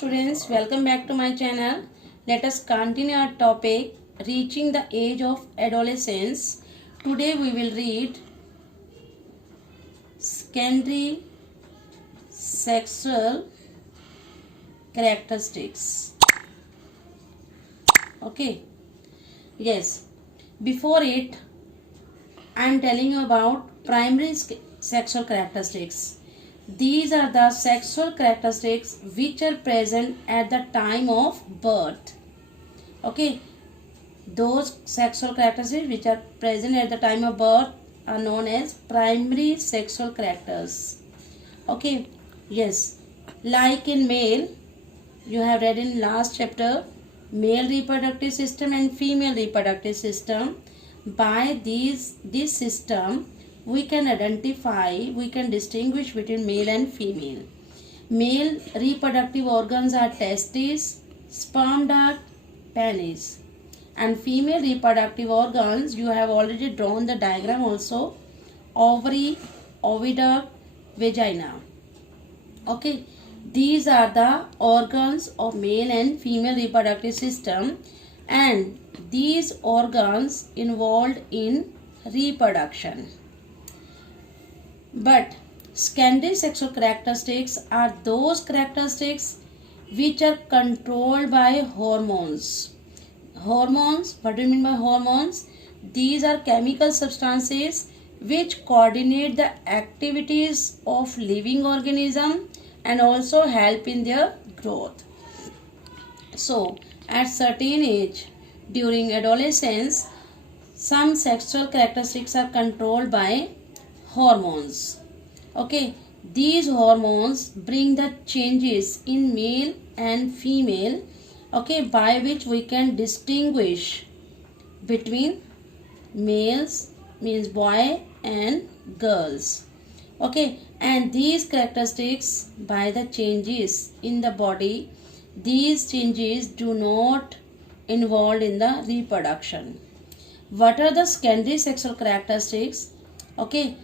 students, welcome back to my channel. Let us continue our topic reaching the age of adolescence. Today we will read secondary sexual characteristics. Okay, yes, before it I am telling you about primary sexual characteristics. These are the sexual characteristics which are present at the time of birth. Okay, those sexual characteristics which are present at the time of birth are known as primary sexual characters. Okay, yes, like in male, you have read in last chapter, male reproductive system and female reproductive system. By this system, we can distinguish between male and female. Male reproductive organs are testes, sperm duct, penis. And female reproductive organs, you have already drawn the diagram also, ovary, oviduct, vagina. Okay, these are the organs of male and female reproductive system, and these organs involved in reproduction. But secondary sexual characteristics are those characteristics which are controlled by hormones. Hormones, what do you mean by hormones? These are chemical substances which coordinate the activities of living organism and also help in their growth. So, at certain age, during adolescence, some sexual characteristics are controlled by hormones. Okay, these hormones bring the changes in male and female, okay, by which we can distinguish between males, means boy, and girls. Okay, and these characteristics, by the changes in the body, these changes do not involved in the reproduction. What are the secondary sexual characteristics? Okay,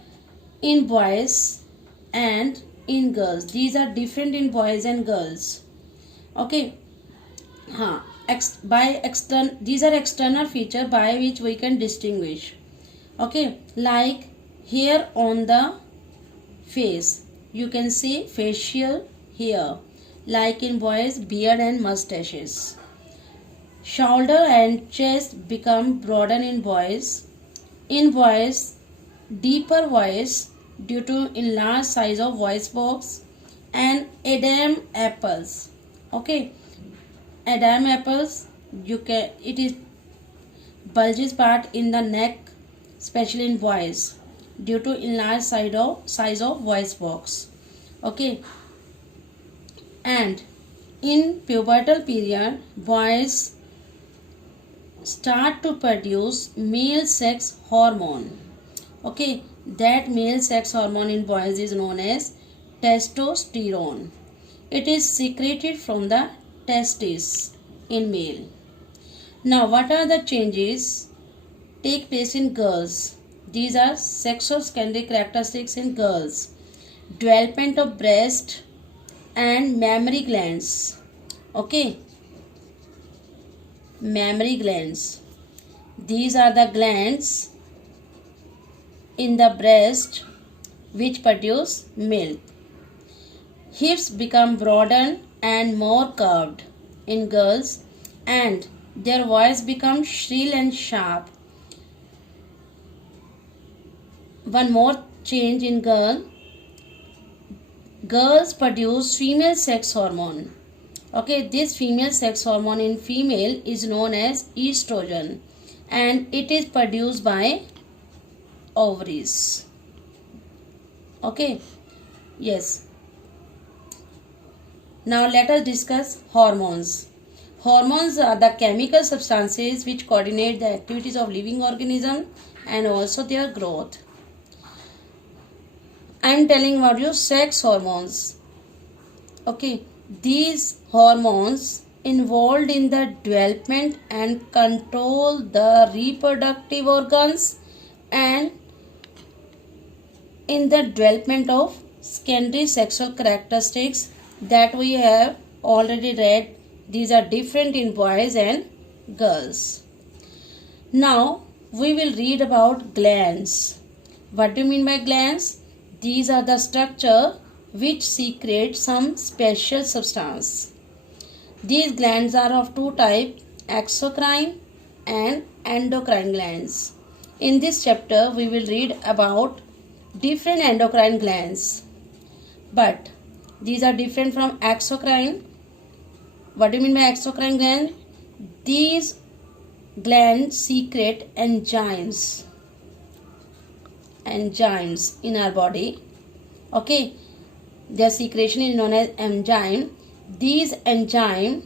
in boys and in girls. These are different in boys and girls. Okay, these are external features by which we can distinguish. Okay, like hair on the face, you can see facial hair. Like in boys, beard and mustaches. Shoulder and chest become broaden in boys. In boys, deeper voice due to enlarged size of voice box, and Adam apples. Okay, Adam apples, it is bulges part in the neck, especially in boys, due to enlarged size of voice box. Okay, and in pubertal period, boys start to produce male sex hormone. Okay, that male sex hormone in boys is known as testosterone. It is secreted from the testes in male. Now, what are the changes take place in girls? These are sexual secondary characteristics in girls. Development of breast and mammary glands. Okay, mammary glands. These are the glands in the breast which produce milk. Hips become broadened and more curved in girls, and their voice becomes shrill and sharp. One more change in girls produce female sex hormone. Okay, this female sex hormone in female is known as estrogen, and it is produced by ovaries. Okay, yes. Now let us discuss hormones. Hormones are the chemical substances which coordinate the activities of living organism and also their growth. I am telling about you sex hormones. Okay, these hormones involved in the development and control the reproductive organs and in the development of secondary sexual characteristics that we have already read. These are different in boys and girls. Now we will read about glands. What do you mean by glands? These are the structure which secrete some special substance. These glands are of two types, exocrine and endocrine glands. In this chapter, we will read about different endocrine glands. But these are different from exocrine. What do you mean by exocrine gland? These glands secrete enzymes in our body. Okay, their secretion is known as enzyme. These enzymes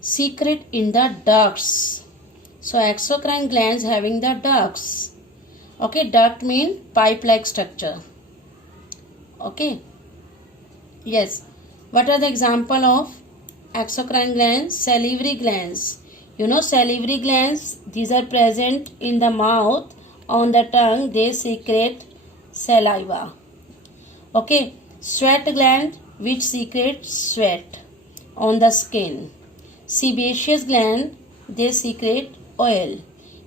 secrete in the ducts. So exocrine glands having the ducts. Okay, duct mean pipe-like structure. Okay. Yes. What are the example of exocrine glands? Salivary glands. You know salivary glands, these are present in the mouth, on the tongue, they secrete saliva. Okay. Sweat gland which secrete sweat on the skin. Sebaceous gland, they secrete oil.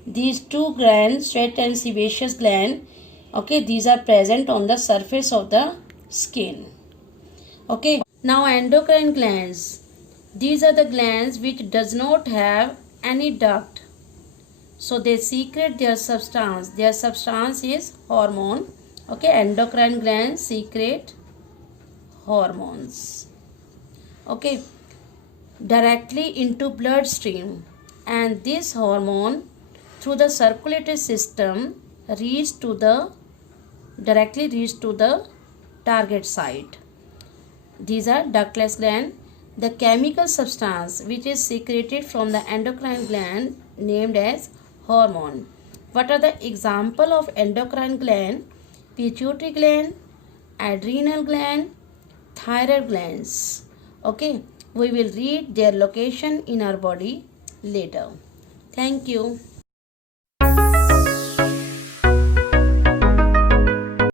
These two glands, sweat and sebaceous gland, okay, these are present on the surface of the skin. Okay, now endocrine glands. These are the glands which does not have any duct. So they secrete their substance. Their substance is hormone. Okay, endocrine glands secrete hormones. Okay, directly into bloodstream, and this hormone through the circulatory system directly reach to the target site. These are ductless gland. The chemical substance which is secreted from the endocrine gland named as hormone. What are the example of endocrine gland? Pituitary gland, adrenal gland, thyroid glands. Okay, we will read their location in our body later. Thank you.